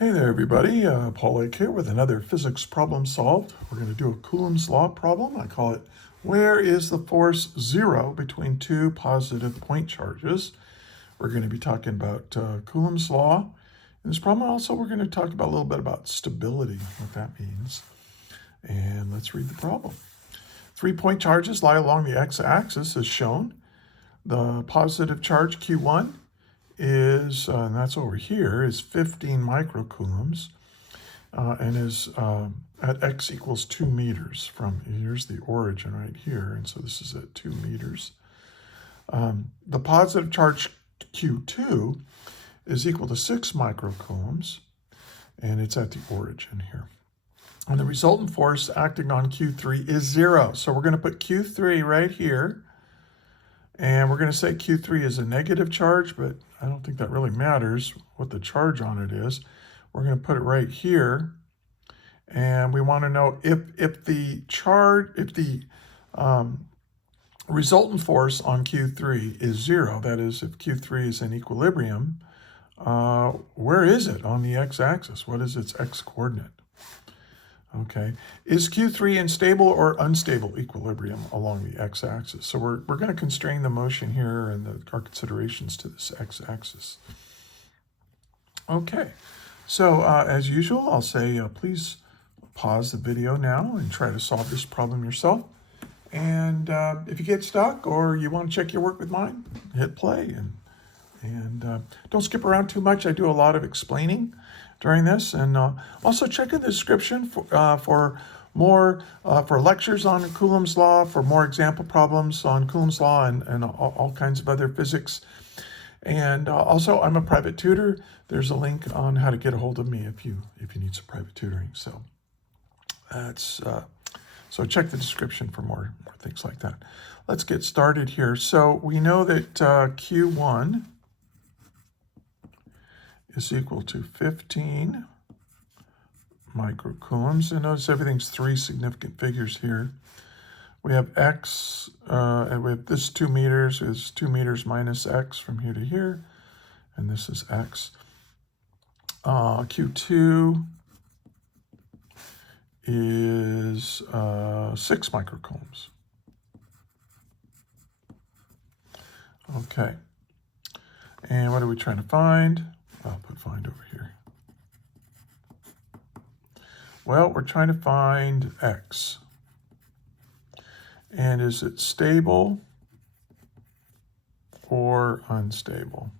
Hey there, everybody. Paul Lake here with another physics problem solved. We're going to do a Coulomb's law problem. I call it, where is the force zero between two positive point charges? We're going to be talking about Coulomb's law. In this problem also, we're going to talk about a little bit about stability, what that means. And let's read the problem. 3 point charges lie along the x-axis as shown. The positive charge Q1 is, and that's over here, is 15 microcoulombs and is at x equals 2 meters from, here's the origin right here, and so this is at 2 meters. The positive charge Q2 is equal to 6 microcoulombs, and it's at the origin here. And the resultant force acting on Q3 is 0. So we're going to put Q3 right here. And we're going to say Q3 is a negative charge, but I don't think that really matters what the charge on it is. We're going to put it right here. And we want to know if the resultant force on Q3 is 0, that is, if Q3 is in equilibrium, where is it on the x-axis? What is its x-coordinate? Okay, is Q3 in stable or unstable equilibrium along the x-axis? So we're going to constrain the motion here and our considerations to this x-axis. Okay, so as usual, I'll say please pause the video now and try to solve this problem yourself. And if you get stuck or you want to check your work with mine, hit play and don't skip around too much. I do a lot of explaining during this, and also check in the description for more for lectures on Coulomb's law, for more example problems on Coulomb's law and all kinds of other physics. And also, I'm a private tutor. There's a link on how to get a hold of me if you need some private tutoring. So that's so check the description for more things like that. Let's get started here. So we know that Q1 is equal to 15 microcoulombs. And notice everything's 3 significant figures here. We have x, and we have this 2 meters is 2 meters minus x from here to here, and this is x. Q2 is 6 microcoulombs. Okay. And what are we trying to find? I'll put find over here. Well, we're trying to find x. And is it stable or unstable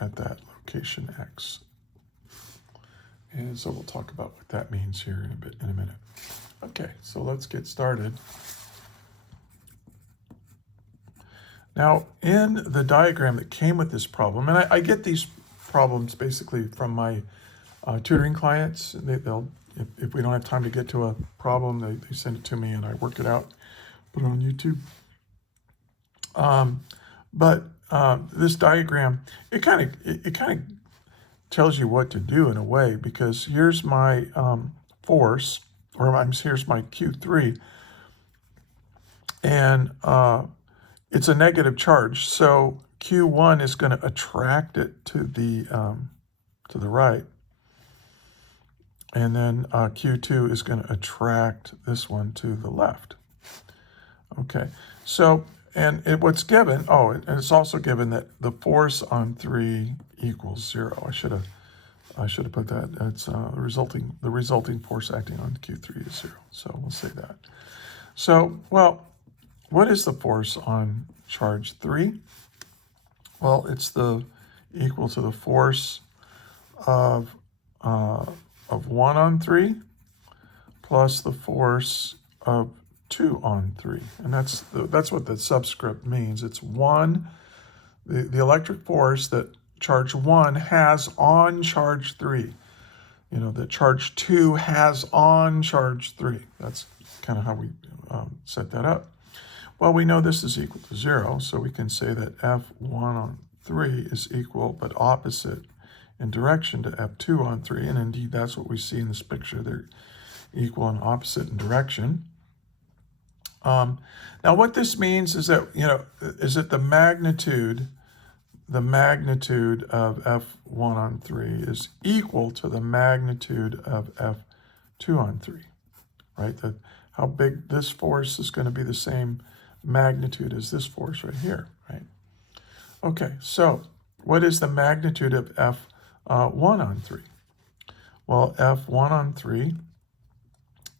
at that location x? And so we'll talk about what that means here in a minute. Okay, so let's get started. Now, in the diagram that came with this problem, and I get these problems basically from my tutoring clients. They'll, if we don't have time to get to a problem, they send it to me and I work it out, put it on YouTube. But this diagram, it kind of tells you what to do in a way, because here's my force, or here's my Q3, and it's a negative charge, so Q1 is going to attract it to the right, and then Q2 is going to attract this one to the left. Okay, so what's given? Oh, and it's also given that the force on 3 equals 0. I should have put that. It's the resulting force acting on Q3 is 0. So we'll say that. So well. What is the force on charge 3? Well, it's equal to the force of 1 on 3 plus the force of 2 on 3. And that's what the subscript means. It's 1, the electric force that charge 1 has on charge 3. You know, that charge 2 has on charge 3. That's kind of how we set that up. Well, we know this is equal to 0, so we can say that F1 on 3 is equal but opposite in direction to F2 on 3, and indeed that's what we see in this picture. They're equal and opposite in direction. Now what this means is that, is that the magnitude the magnitude of F1 on 3 is equal to the magnitude of F2 on 3, right? How big this force is going to be the same magnitude as this force right here, right? Okay, so what is the magnitude of F1 on 3? Well, F1 on 3,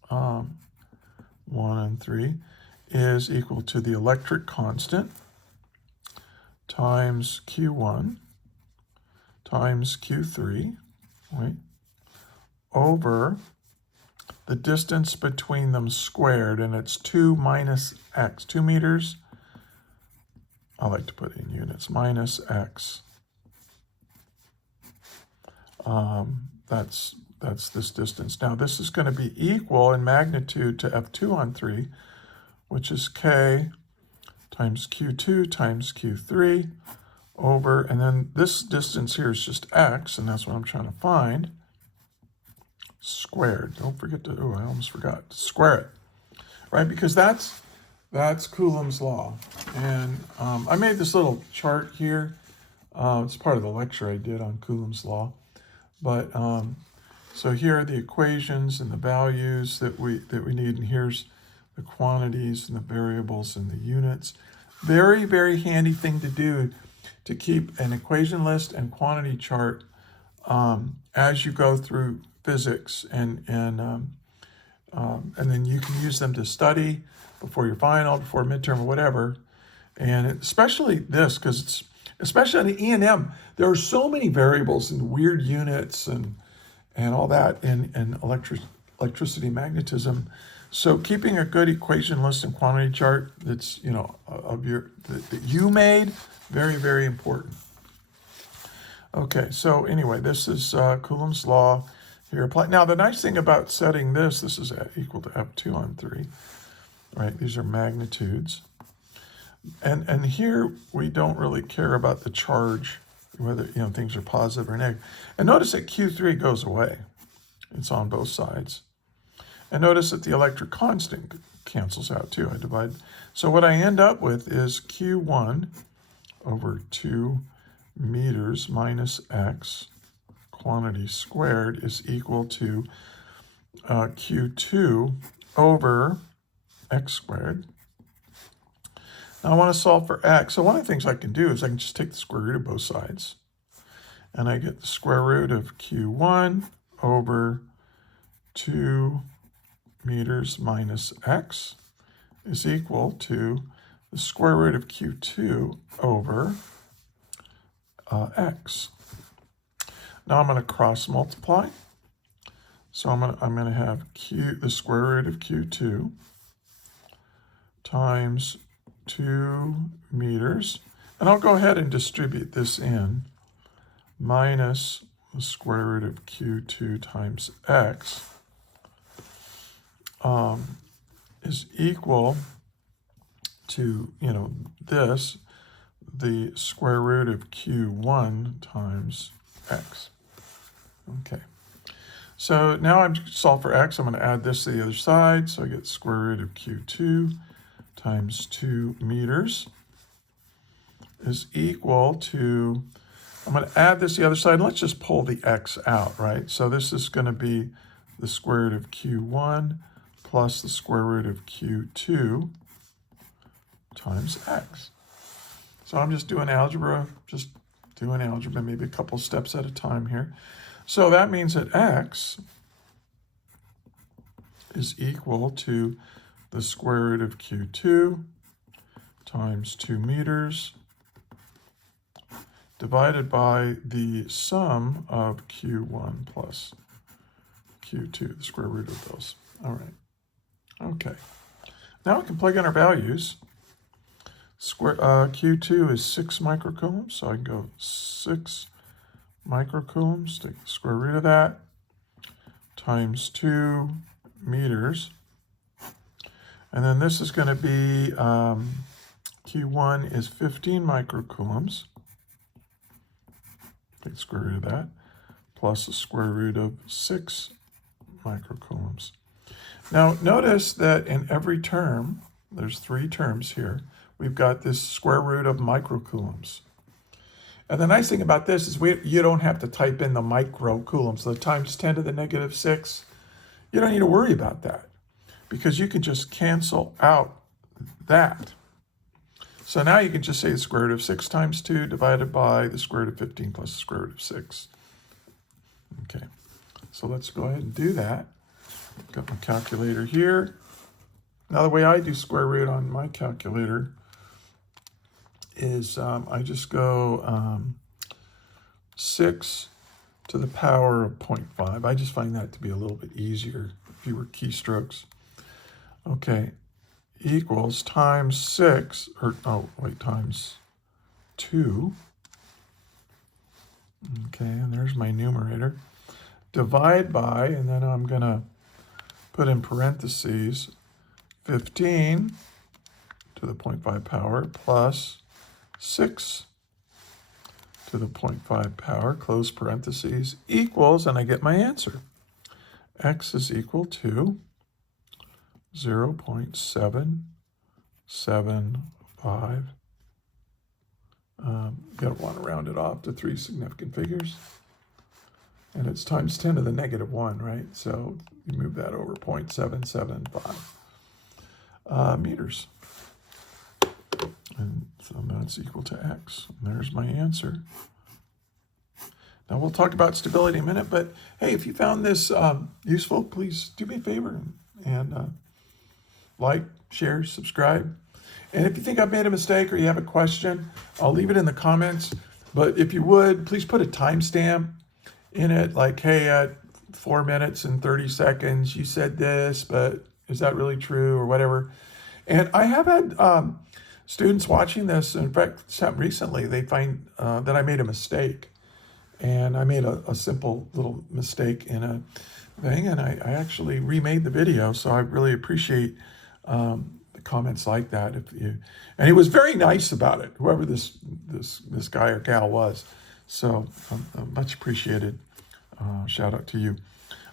1 on 3 is equal to the electric constant times Q1 times Q3, right, over the distance between them squared, and it's 2 minus x, 2 meters. I like to put it in units, minus x. That's this distance. Now this is going to be equal in magnitude to F2 on 3, which is K times Q2 times Q3 over, and then this distance here is just x, and that's what I'm trying to find, squared. Don't forget to, oh, I almost forgot, square it, right? Because that's Coulomb's law. And I made this little chart here. It's part of the lecture I did on Coulomb's law. But so here are the equations and the values that we need, and here's the quantities and the variables and the units. Very, very handy thing to do to keep an equation list and quantity chart as you go through physics, and then you can use them to study before your final, before midterm, or whatever. And especially this, because it's especially on the E&M, there are so many variables and weird units and all that in electricity magnetism. So keeping a good equation list and quantity chart that's, you know, that you made, very, very important. Okay, so anyway, this is Coulomb's law here applied. Now the nice thing about setting this is equal to F2 on 3, right? These are magnitudes. And here we don't really care about the charge, whether, you know, things are positive or negative. And notice that Q3 goes away. It's on both sides. And notice that the electric constant cancels out too. I divide. So what I end up with is Q1 over 2 meters minus x, quantity squared, is equal to Q2 over x squared. Now I want to solve for x. So one of the things I can do is I can just take the square root of both sides. And I get the square root of Q1 over 2 meters minus x is equal to the square root of Q2 over x. Now I'm going to cross multiply. So I'm going to have the square root of Q2 times 2 meters, and I'll go ahead and distribute this in, minus the square root of Q2 times x is equal to, you know, this, the square root of Q1 times x. Okay. So now I'm solve for x. I'm going to add this to the other side. So I get square root of Q2 times 2 meters is equal to, I'm going to add this to the other side. And let's just pull the x out, right? So this is going to be the square root of Q1 plus the square root of Q2 times x. So I'm just doing algebra, maybe a couple steps at a time here. So that means that x is equal to the square root of Q2 times 2 meters divided by the sum of Q1 plus Q2, the square root of those. All right. Okay. Now we can plug in our values. Q2 is 6 microcoulombs, so I can go 6 microcoulombs, take the square root of that, times 2 meters. And then this is going to be, Q1 is 15 microcoulombs, take the square root of that, plus the square root of 6 microcoulombs. Now notice that in every term, there's 3 terms here, we've got this square root of microcoulombs. And the nice thing about this is you don't have to type in the micro coulombs, so times 10 to the negative 6. You don't need to worry about that because you can just cancel out that. So now you can just say the square root of 6 times 2 divided by the square root of 15 plus the square root of 6. Okay, so let's go ahead and do that. Got my calculator here. Now the way I do square root on my calculator is I just go 6 to the power of 0.5. I just find that to be a little bit easier, fewer keystrokes. Okay, equals times 6, times 2. Okay, and there's my numerator. Divide by, and then I'm going to put in parentheses 15 to the 0.5 power plus 6 to the 0.5 power, close parentheses, equals, and I get my answer. X is equal to 0.775. You don't want to round it off to 3 significant figures. And it's times 10 to the negative 1, right? So you move that over, 0.775 meters. And so that's equal to X. And there's my answer. Now we'll talk about stability in a minute, but hey, if you found this useful, please do me a favor and like, share, subscribe. And if you think I've made a mistake or you have a question, I'll leave it in the comments. But if you would, please put a timestamp in it, like, hey, at 4 minutes and 30 seconds, you said this, but is that really true or whatever? And I have had students watching this. In fact, this happened recently. They find that I made a mistake. And I made a simple little mistake in a thing, and I actually remade the video. So I really appreciate the comments like that. And he was very nice about it, whoever this guy or gal was. So much appreciated. Shout out to you.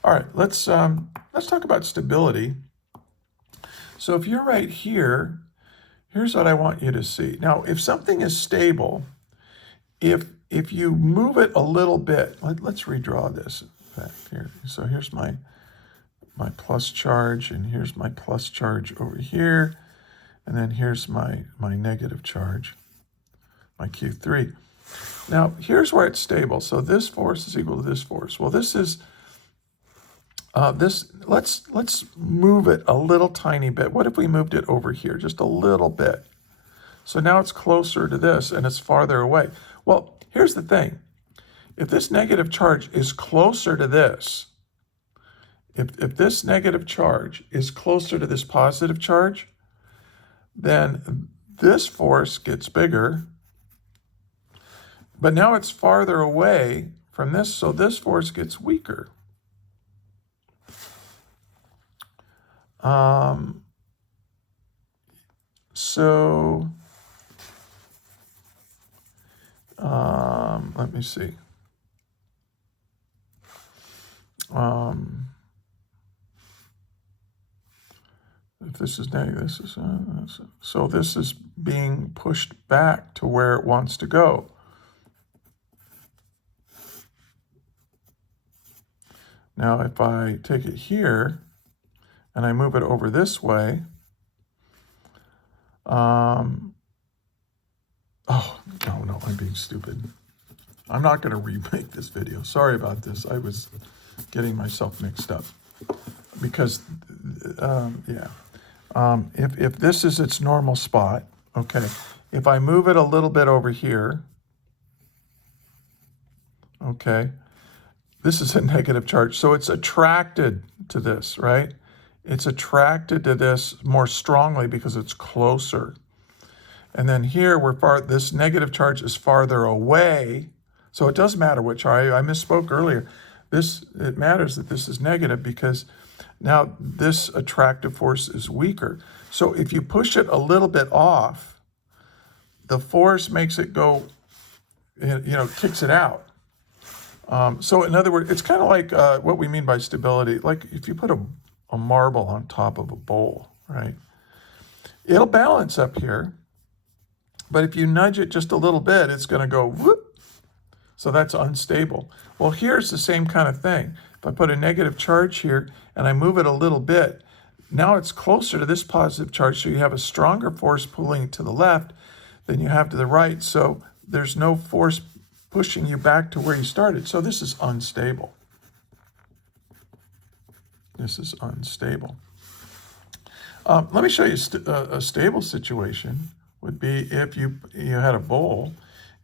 All right, let's talk about stability. So if you're right here, here's what I want you to see. Now, if something is stable, if you move it a little bit, let's redraw this back here. So here's my plus charge, and here's my plus charge over here, and then here's my negative charge, my Q3. Now, here's where it's stable. So this force is equal to this force. Well, this is let's move it a little tiny bit. What if we moved it over here just a little bit? So now it's closer to this and it's farther away. Well, here's the thing. If this negative charge is closer to this, if this negative charge is closer to this positive charge, then this force gets bigger. But now it's farther away from this, so this force gets weaker. Let me see. If this is negative, this is so this is being pushed back to where it wants to go. Now, if I take it here and I move it over this way, oh, no, I'm being stupid. I'm not going to remake this video. Sorry about this. I was getting myself mixed up because, if this is its normal spot, okay, if I move it a little bit over here, okay, this is a negative charge, so it's attracted to this, right? It's attracted to this more strongly because it's closer. And then here, this negative charge is farther away, so it doesn't matter which. I misspoke earlier. It matters that this is negative because now this attractive force is weaker. So if you push it a little bit off, the force makes it go, kicks it out. So in other words, it's kind of like what we mean by stability. Like if you put a marble on top of a bowl, right? It'll balance up here, but if you nudge it just a little bit, it's going to go whoop, So that's unstable. Well, here's the same kind of thing. If I put a negative charge here and I move it a little bit, now it's closer to this positive charge, so you have a stronger force pulling it to the left than you have to the right, so there's no force pushing you back to where you started. So this is unstable. This is unstable. Let me show you a stable situation would be if you had a bowl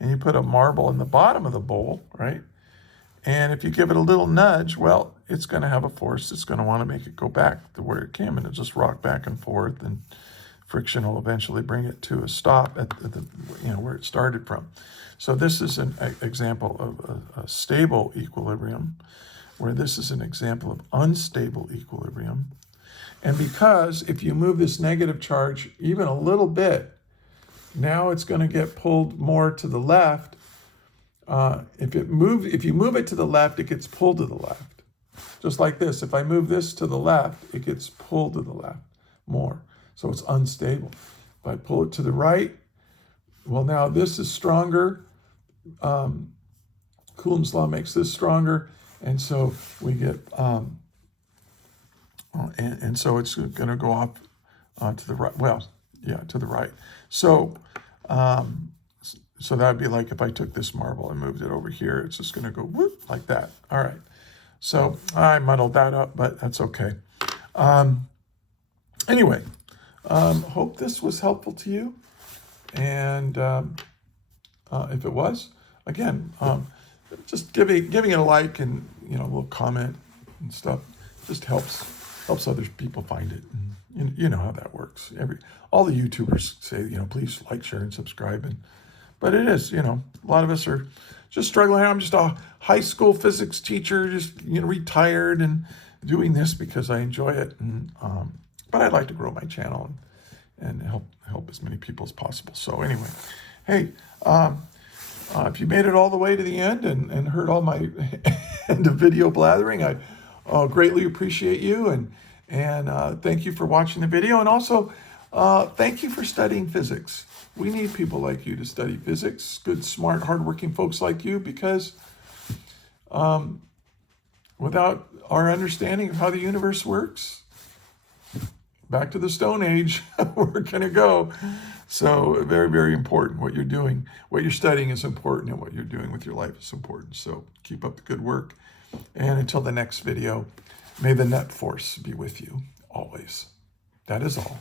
and you put a marble in the bottom of the bowl, right? And if you give it a little nudge, well, it's going to have a force that's going to want to make it go back to where it came, and it'll just rock back and forth, and friction will eventually bring it to a stop at the where it started from. So this is an example of a stable equilibrium, where this is an example of unstable equilibrium. And because if you move this negative charge even a little bit, now it's going to get pulled more to the left. If you move it to the left, it gets pulled to the left. Just like this. If I move this to the left, it gets pulled to the left more. So it's unstable. If I pull it to the right, well, now this is stronger. Coulomb's law makes this stronger. And so we get, and so it's going to go off to the right. Well, yeah, to the right. So, so that'd be like if I took this marble and moved it over here, it's just going to go whoop like that. All right. So I muddled that up, but that's okay. Anyway, hope this was helpful to you. And if it was, again, just giving it a like and a little comment and stuff just helps other people find it. And you know how that works. All the YouTubers say, please like, share, and subscribe. But it is, a lot of us are just struggling. I'm just a high school physics teacher, just retired and doing this because I enjoy it. And but I'd like to grow my channel and help as many people as possible. So anyway, hey, if you made it all the way to the end and heard all my end of video blathering, I greatly appreciate you and thank you for watching the video, and also thank you for studying physics. We need people like you to study physics, good, smart, hardworking folks like you, because without our understanding of how the universe works, back to the Stone Age, we're going to go. So very, very important what you're doing. What you're studying is important, and what you're doing with your life is important. So keep up the good work. And until the next video, may the net force be with you always. That is all.